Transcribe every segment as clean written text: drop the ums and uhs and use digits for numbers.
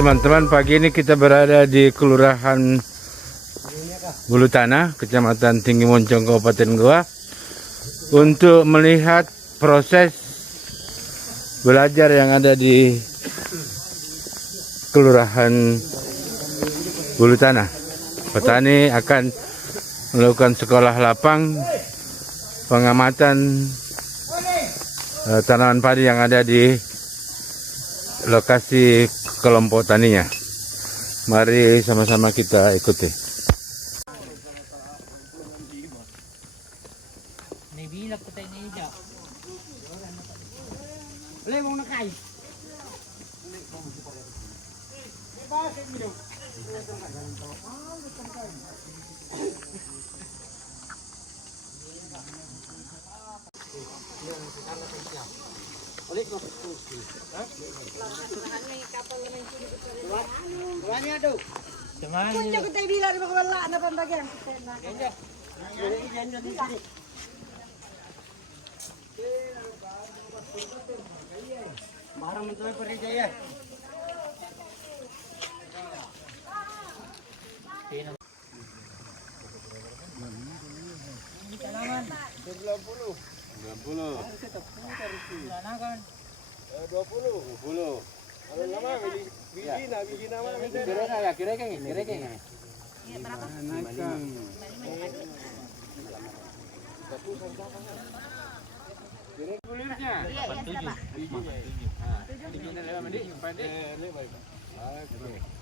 teman-teman, pagi ini kita berada di Kelurahan Bulu Tanah, Kecamatan Tinggi Moncong, Kabupaten Goa, untuk melihat proses belajar yang ada di Kelurahan Bulu Tanah. Petani akan melakukan sekolah lapang pengamatan tanaman padi yang ada di lokasi kelompok taninya. Mari sama-sama kita ikuti.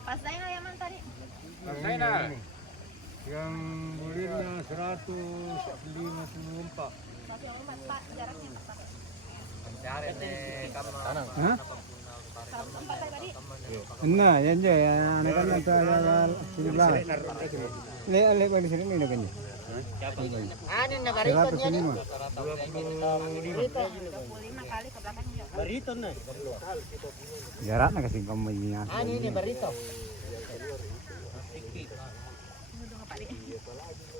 Pasain lah yang mana tadi? Pasain lah. Yang bulirnya 154. 154 jaraknya Pak. Hah? 154 tadi. Nah, yan ya, anak-anak saya 17. Lihat di sini ini kan. Ano na bariton 105. yan? 25 kali ke belakang. Bariton na. Jarak na kasi kamunya. Ano ini barito?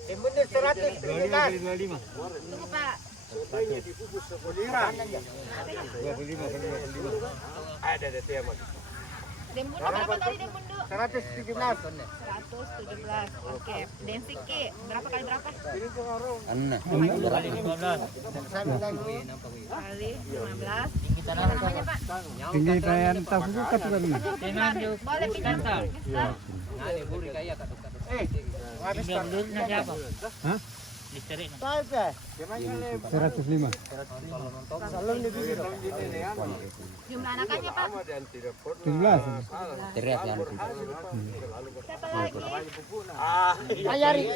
Timbun 100 pintas. 25. Tunggu Pak. Ada tiap. Dembundo berapa tadi dembundo? 117. 117. Oke. Densiki berapa kali berapa? Kali 15. Apa namanya Pak? Tinggi tayan tahu kat kan. Boleh pindah. Hah? 105. Jumlah anakannya Pak? 17. Siapa lagi? Ayari.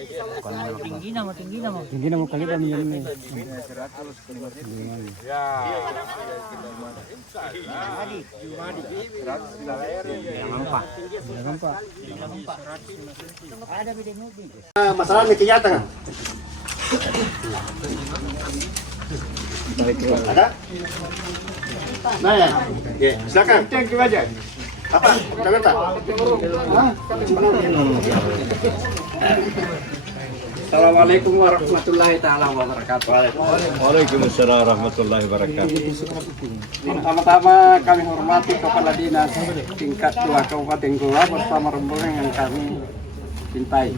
Tinggi nama kali kami ini. Masalah ni kenyataan. Ada? Nah ya. Ya, silakan. Thank you aja. Apa? Kata. Assalamualaikum warahmatullahi taala wabarakatuh. Waalaikumsalam warahmatullahi wabarakatuh. Pertama-tama kami hormati Kepala Dinas tingkat 2 Kabupaten Goa bersama rombongan yang kami cintai.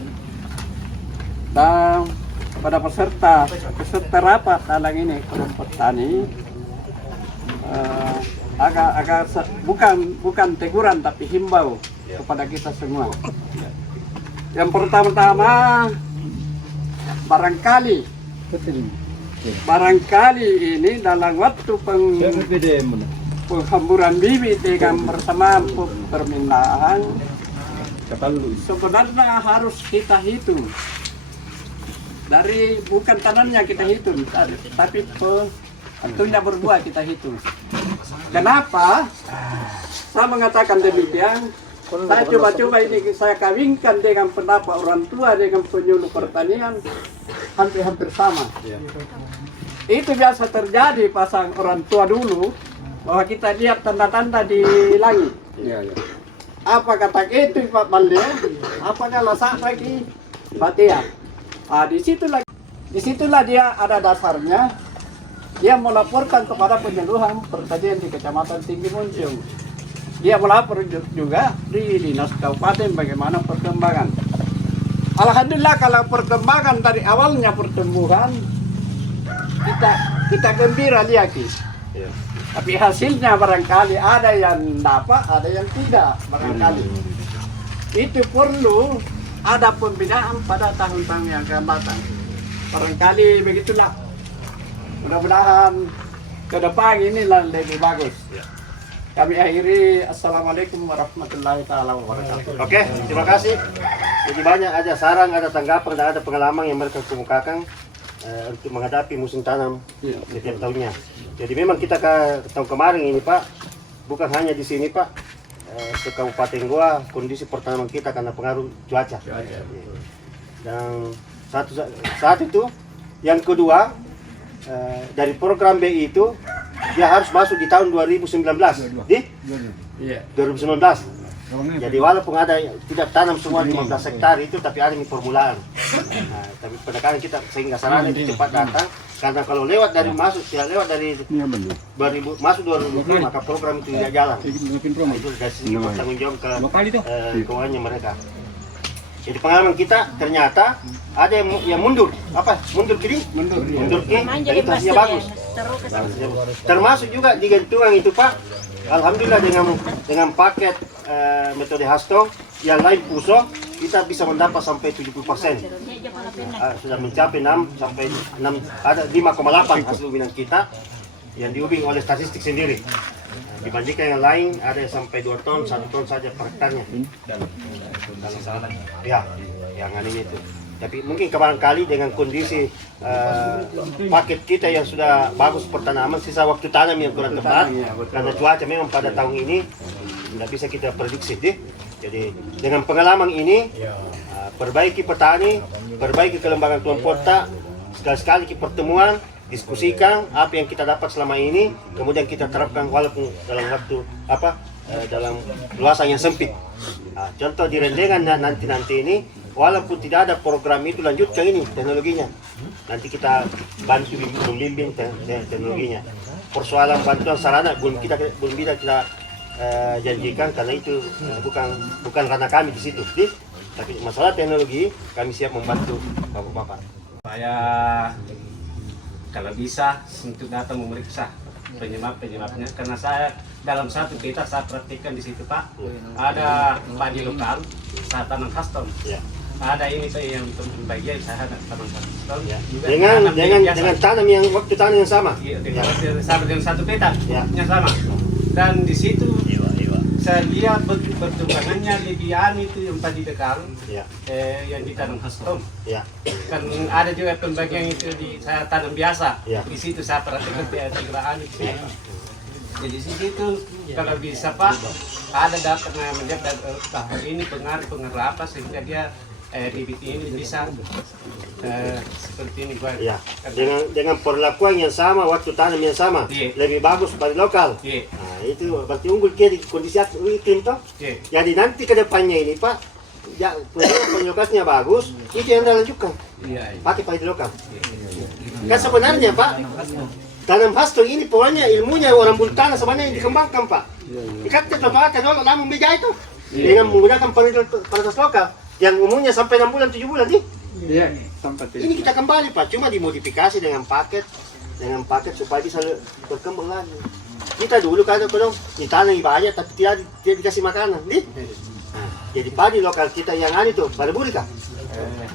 Dan pada peserta rapat dalam ini kelompok tani bukan teguran tapi himbau kepada kita semua. Yang pertama-tama barangkali ini dalam waktu penghamburan bibit dengan bersamaan permintaan sebenarnya harus kita hitung. Dari bukan tanamnya kita hitung, tapi tentunya berbuah kita hitung. Kenapa? Saya mengatakan demikian. Saya coba-coba ini saya kawinkan dengan pendapat orang tua dengan penyuluh pertanian hampir sama. Itu biasa terjadi pasang orang tua dulu bahwa kita lihat tanda-tanda di langit. Apa kata itu Pak Balde? Apakah lasak lagi? Batia. Disitulah dia ada dasarnya. Dia melaporkan kepada penyuluhan pertanian di Kecamatan Tinggi Moncong. dia melapor juga di Dinas Kabupaten bagaimana perkembangan. Alhamdulillah kalau perkembangan dari awalnya pertumbuhan kita gembira lihat. Tapi hasilnya barangkali ada yang dapat, ada yang tidak barangkali. Itu perlu ada pembinaan pada tahun-tahun yang akan datang. Barangkali begitulah. Mudah-mudahan ke depan inilah lebih bagus. Kami akhiri, assalamualaikum warahmatullahi taala wabarakatuh. Oke, terima kasih. Jadi banyak ada saran, ada tanggapan, dan ada pengalaman yang mereka kemukakan untuk menghadapi musim tanam di tiap tahunnya. Jadi memang kita ke tahun kemarin ini Pak, bukan hanya di sini Pak, ke Kabupaten Goa kondisi pertanaman kita karena pengaruh cuaca. Dan saat itu, yang kedua dari program BI itu dia harus masuk di tahun 2019 di 2019. Jadi walaupun ada tidak tanam semua 15 hektar itu, tapi ada di permulaan. Nah, tapi pendekatan kita sehingga sarana itu cepat datang, karena kalau lewat dari masuk, tidak lewat dari 2000 masuk 2020 maka program itu tidak jalan. Nah, itu dari sini bertanggung jawab ke keuangannya mereka. Jadi pengalaman kita ternyata ada yang mundur, mundur kiri, mundur kiri, dan itu hasilnya bagus. Termasuk juga di Gentungan itu Pak, alhamdulillah dengan paket metode Hasto yang lain puso kita bisa mendapat sampai 70%. Sudah mencapai 6 sampai 6, ada 5,8 hasil ubinan kita yang diubi oleh statistik sendiri. Dibandingkan yang lain ada yang sampai 2 ton, 1 ton saja per hektarnya. Ya, yang ini itu. Tapi mungkin kali dengan kondisi paket kita yang sudah bagus pertanaman, sisa waktu tanam yang kurang tepat karena cuaca memang pada tahun ini tidak bisa kita prediksi deh. Jadi dengan pengalaman ini perbaiki petani, perbaiki kelembagaan tuan kota, sekali-sekali ke pertemuan, diskusikan apa yang kita dapat selama ini, kemudian kita terapkan walaupun dalam waktu dalam luasan yang sempit. Contoh di Rendengan nanti ini, walaupun tidak ada program itu, lanjutkan ini teknologinya. Nanti kita bantu membimbing teknologinya. Persoalan bantuan sarana belum bisa kita janjikan karena itu bukan karena kami di situ. Tapi masalah teknologi kami siap membantu bapak-bapak. Saya kalau bisa untuk datang memeriksa penyebabnya, karena saya dalam satu peta saya praktikkan di situ Pak, ada padi lokal, saya tanam custom. Ada ini Pak yang untuk bagian saya tanam custom. Dengan tanam yang waktu tanam yang sama. Iya, dengan satu peta yang sama. Dan di situ saya lihat perkembangannya lebih itu yang padi dekal, yang ditanam custom. Kan ada juga pembagian itu saya tanam biasa. Di situ saya perhatikan perkembangan itu. Jadi di situ kalau bisa Pak, ada dapat melihat bahwa ini pengaruh apa sehingga dia bibit ini bisa seperti ini Pak. Dengan perlakuan yang sama, waktu tanam yang sama, lebih bagus pada lokal. Nah, itu berarti unggul di kondisi iklim toh. Jadi nanti ke depannya ini Pak, pengelokasinya bagus, itu yang Anda lanjutkan. Pakai padi lokal. Kan sebenarnya Pak, tanam Hasto ini pokoknya ilmunya orang bultana sebenarnya dikembangkan Pak. Ikat pakai dulu namun bija itu dengan menggunakan varietas lokal yang umumnya sampai 6 bulan 7 bulan nih. Ini kita kembali Pak, cuma dimodifikasi dengan paket supaya bisa berkembang lagi. Kita dulu kalau ditanam banyak tapi tidak dikasih makanan, nih. Jadi padi lokal kita yang ada itu Pariburi kah?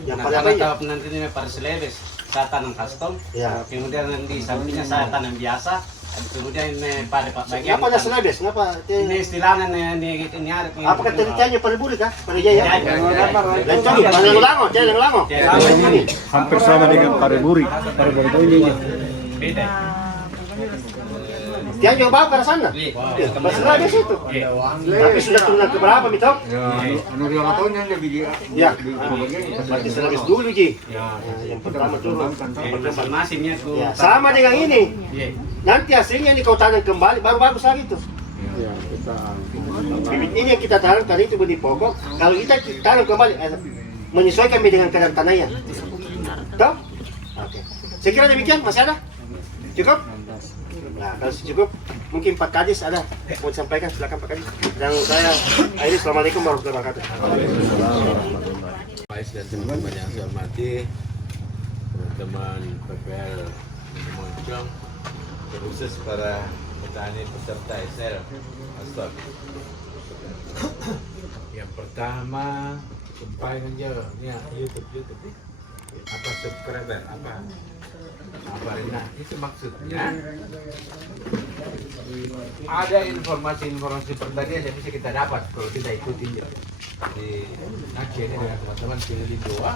Yang pada banyak. Nanti ini Parselebes, saya tanam custom. Kemudian nanti sampingnya saya tanam biasa. Kemudian pada bagian. Kenapa ada selebes? Kenapa? Ini istilahnya ini ada. Apakah ceritanya Pariburi kah? Parijaya? Lain coba, jangan lango. Hampir sama dengan Pariburi. Pariburi itu ini. Beda. Dia juga bawa ke sana. Selebes itu. Tapi sudah turun ke berapa Mito? Ya. Berarti selebes dulu Ji. Yang pertama turun. Sama dengan ini. Nanti hasilnya ini kau tanam kembali baru bagus lagi tuh. Bibit ini yang kita tanam karena itu benih pokok. Kalau kita tanam kembali menyesuaikan dengan keadaan tanahnya. Tahu? Oke. Saya kira demikian, masih ada? Cukup? Nah, kalau cukup mungkin Pak Kadis ada mau disampaikan, silakan Pak Kadis. Dan saya akhiri, assalamualaikum warahmatullahi wabarakatuh. Dan teman-teman yang saya hormati, teman-teman PPL Moncong, khusus para petani peserta SL Astor. Yang pertama, sumpahin aja ini YouTube apa subscriber apa nah itu maksudnya ada informasi pertanian yang bisa kita dapat kalau kita ikutin di Aceh ini dengan teman-teman pilih doa.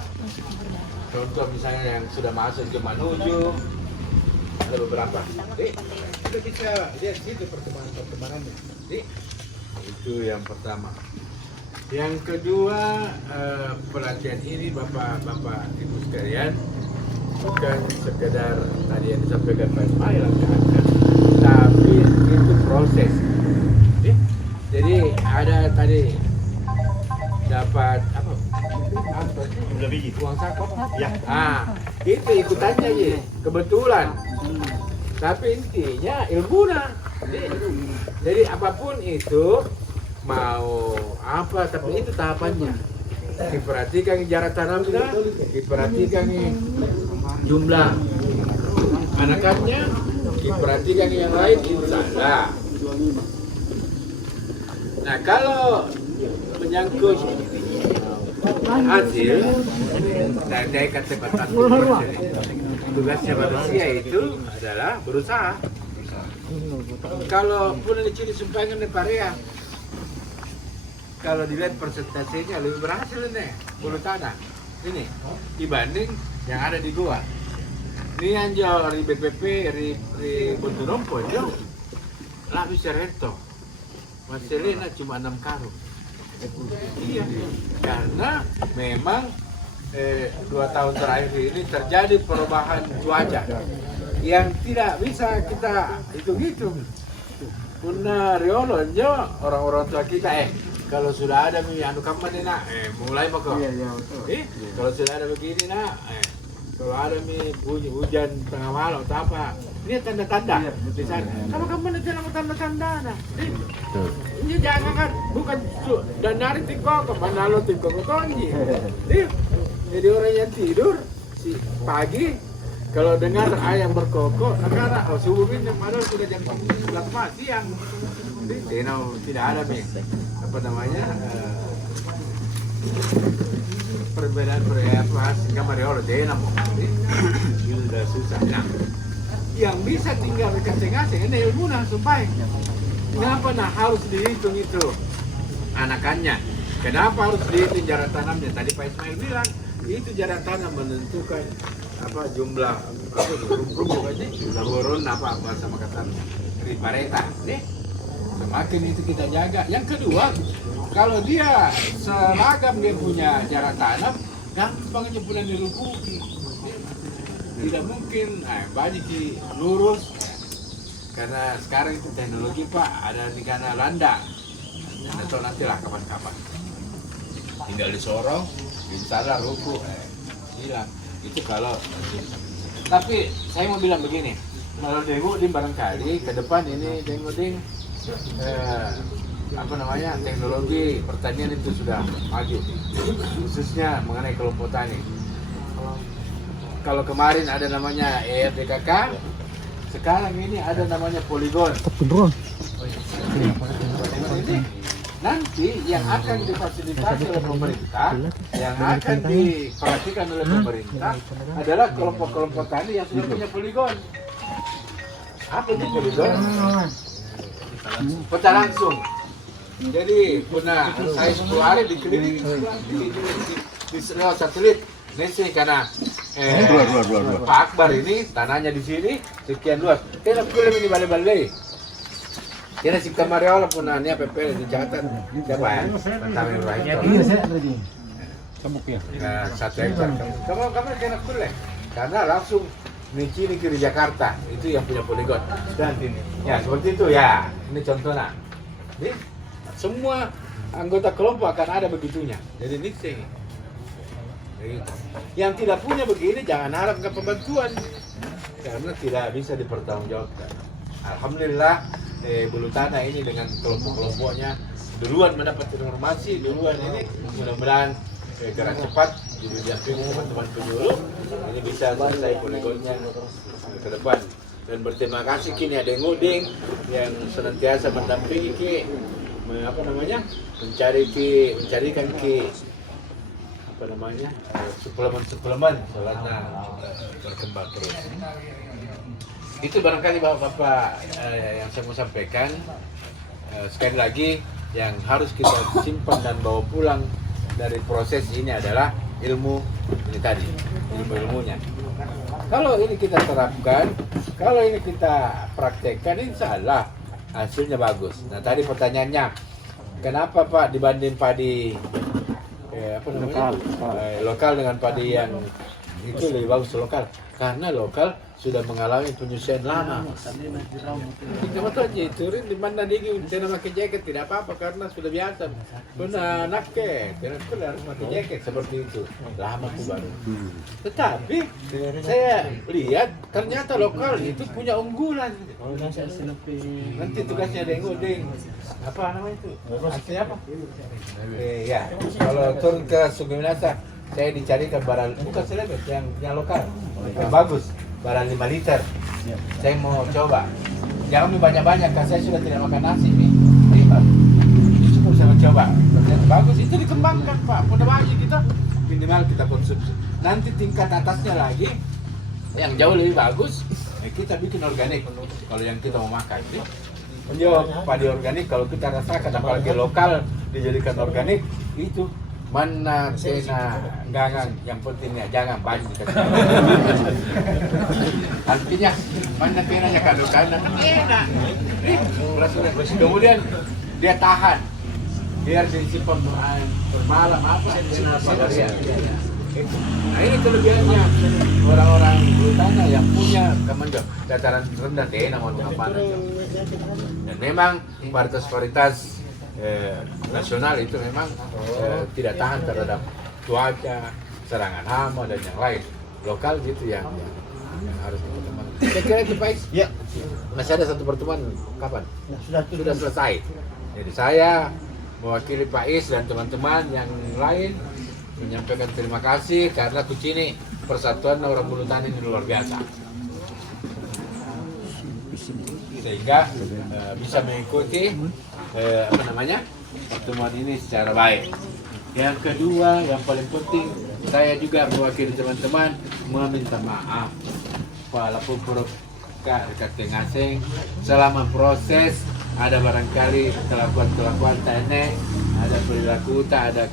Contoh misalnya yang sudah masuk ke Manuju ada beberapa, kita bisa lihat situ perkembangannya. Itu yang pertama. Yang kedua, pelatihan ini Bapak Ibu sekalian bukan sekedar tadi yang disampaikan Pak Ismail angkat, tapi itu proses. Jadi ada tadi dapat apa Jumlah biji. uang saku. Ya. Itu ikutannya aja kebetulan. Tapi intinya ilmunya. Jadi apapun itu mau apa, tapi itu tahapannya. Diperhatikan jarak tanamnya, diperhatikan jumlah anakannya, diperhatikan yang lain, insya Allah. Nah kalau menyangkut hasil, saya kata tugasnya manusia itu adalah berusaha. Kalau pun ini ciri sumpahan di Parea, kalau dilihat persentasenya lebih berhasil nih bulu tanah ini dibanding yang ada di gua. Ini anjo di BPP di Bunturompo jo lah bisa rento masalahnya cuma 6 karung. Iya, karena memang 2 tahun terakhir ini terjadi perubahan cuaca yang tidak bisa kita hitung-hitung. Punna riolo jo orang-orang tua kita kalau sudah ada anu kapan nak mulai maka kalau sudah ada begini nak kalau ada bunyi hujan tengah malam atau apa ini tanda-tanda di sana kalau kapan ada tanda-tanda nah ini jangan kan bukan dan nari tikok kemana lo tikok konji jadi orang yang tidur si pagi kalau dengar ayam berkokok negara subuh ini padahal sudah jam 11 siang tidak ada apa namanya perbedaan gambar ya orang dena mau sudah susah. Nah, yang bisa tinggal dekat-dekat ini ilmu supaya kenapa harus dihitung itu anakannya, kenapa harus dihitung jarak tanamnya. Tadi Pak Ismail bilang itu jarak tanam menentukan apa jumlah rumput aja jumlah burun apa bahasa Makassarnya ripareta nih. Semakin itu kita jaga. Yang kedua, kalau dia seragam dia punya jarak tanam, gampang aja pulang dirupuki. Tidak mungkin banyak lurus. Karena sekarang itu teknologi Pak ada di kana landa. Atau nantilah kapan-kapan. Tinggal disorong, insyaallah ruku hilang. Itu kalau. Tapi saya mau bilang begini, kalau Dengo di barangkali ke depan ini Dengo apa namanya teknologi pertanian itu sudah maju, khususnya mengenai kelompok tani. Kalau kemarin ada namanya EFDKK, sekarang ini ada namanya poligon. Nanti yang akan difasilitasi oleh pemerintah, yang akan diperhatikan oleh pemerintah adalah kelompok-kelompok tani yang sudah punya poligon. Apa itu poligon? Peta langsung. Jadi punya saya 10 hari dikelilingi di lewat satelit. Ini karena Pak Akbar ini tanahnya di sini sekian luas. Kita kirim ini balik-balik. Kira si Kamariola punya ini PPL dicatat. Siapa ya? Pertama yang lainnya. Iya, saya tadi. Cambuk ya. 1 hektar. Kamu kena kuliah. Karena langsung Nicini kiri Jakarta itu yang punya poligon dan ini ya seperti itu ya, ini contohnya. Jadi semua anggota kelompok akan ada begitunya. Jadi Nixing yang tidak punya begini jangan harap ke pembantuan karena tidak bisa dipertanggungjawabkan. alhamdulillah Bulu Tanah ini dengan kelompok-kelompoknya duluan mendapat informasi, duluan ini mudah-mudahan gerak cepat didampingi teman-teman penyuluh ini bisa selesai poligonnya ke depan. Dan berterima kasih kini ada Nguding yang senantiasa mendampingi Ki, mencarikan Ki suplemen-suplemen soalnya berkembang terus. Itu barangkali Bapak yang saya mau sampaikan. Sekali lagi yang harus kita simpan dan bawa pulang dari proses ini adalah ilmu ini tadi, ilmunya. Kalau ini kita terapkan, kalau ini kita praktekkan, insya Allah hasilnya bagus. Nah tadi pertanyaannya, kenapa Pak dibanding padi lokal dengan padi yang itu lebih bagus lokal? Karena lokal sudah mengalami penyusian lama. Kita betul aja itu di mana dingin, tidak pakai jaket tidak apa-apa karena sudah biasa. Sudah nakke, tidak harus pakai jaket seperti itu. Lama tuh baru. Tetapi saya lihat ternyata lokal itu punya unggulan. Nanti tugasnya ada yang Nguding. Apa namanya itu? Asli apa? Ya, kalau turun ke Sungai Minasa, saya dicarikan barang bukan selebet yang lokal, yang bagus. Barang 5 liter, saya mau coba. Jangan banyak-banyak, karena saya sudah tidak makan nasi nih. Cukup saya mencoba. Ternyata bagus, itu dikembangkan Pak. Mudah banyak kita minimal kita konsumsi. Nanti tingkat atasnya lagi, yang jauh lebih bagus, kita bikin organik. Kalau yang kita mau makan, menjawab padi organik. Kalau kita rasakan, apalagi lokal dijadikan organik, itu mana kena gangan, yang pentingnya jangan banyak. Artinya mana kenanya kandung-kandung enak. Kemudian dia tahan, biar disimpan bermalam apa. Nah ini kelebihannya orang-orang Bulu Tanah yang punya dataran rendah namun apa. Dan memang varietas nasional itu memang tidak tahan terhadap cuaca, serangan hama dan yang lain. Lokal gitu yang harus teman. Saya kira itu Pak Is. Ya. Masih ada satu pertemuan kapan? Sudah selesai. Jadi saya mewakili Pak Is dan teman-teman yang lain menyampaikan terima kasih karena Kucini persatuan orang Bulu Tanah ini luar biasa. Sehingga bisa mengikuti pertemuan ini secara baik. Yang kedua, yang paling penting, saya juga mewakili teman-teman meminta maaf walaupun dekat ngasing selama proses ada barangkali kelakuan teknik, ada perilaku ada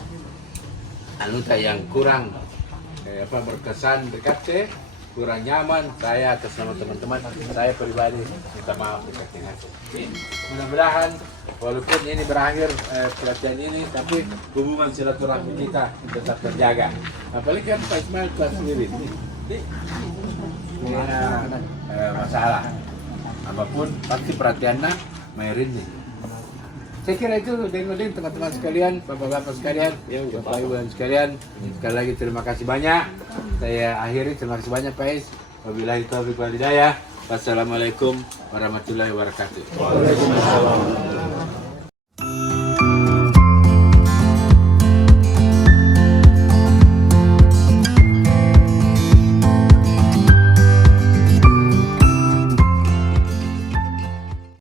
anuta yang kurang berkesan dekat kurang nyaman. Saya atas nama teman-teman, saya pribadi minta maaf dekat ngasing. Mudah-mudahan walaupun ini berakhir pelatihan ini, tapi hubungan silaturahmi kita tetap terjaga. Apalagi kan Pak Ismail kelas sendiri. Ini masalah. Apapun pasti perhatiannya Mairin nih. Saya kira itu dengan teman-teman sekalian, bapak-bapak sekalian, bapak ibu sekalian. Sekali lagi terima kasih banyak. Saya akhiri, terima kasih banyak Pak Is. Wabillahi taufiq wal hidayah. Wassalamualaikum warahmatullahi wabarakatuh. Waalaikumsalam.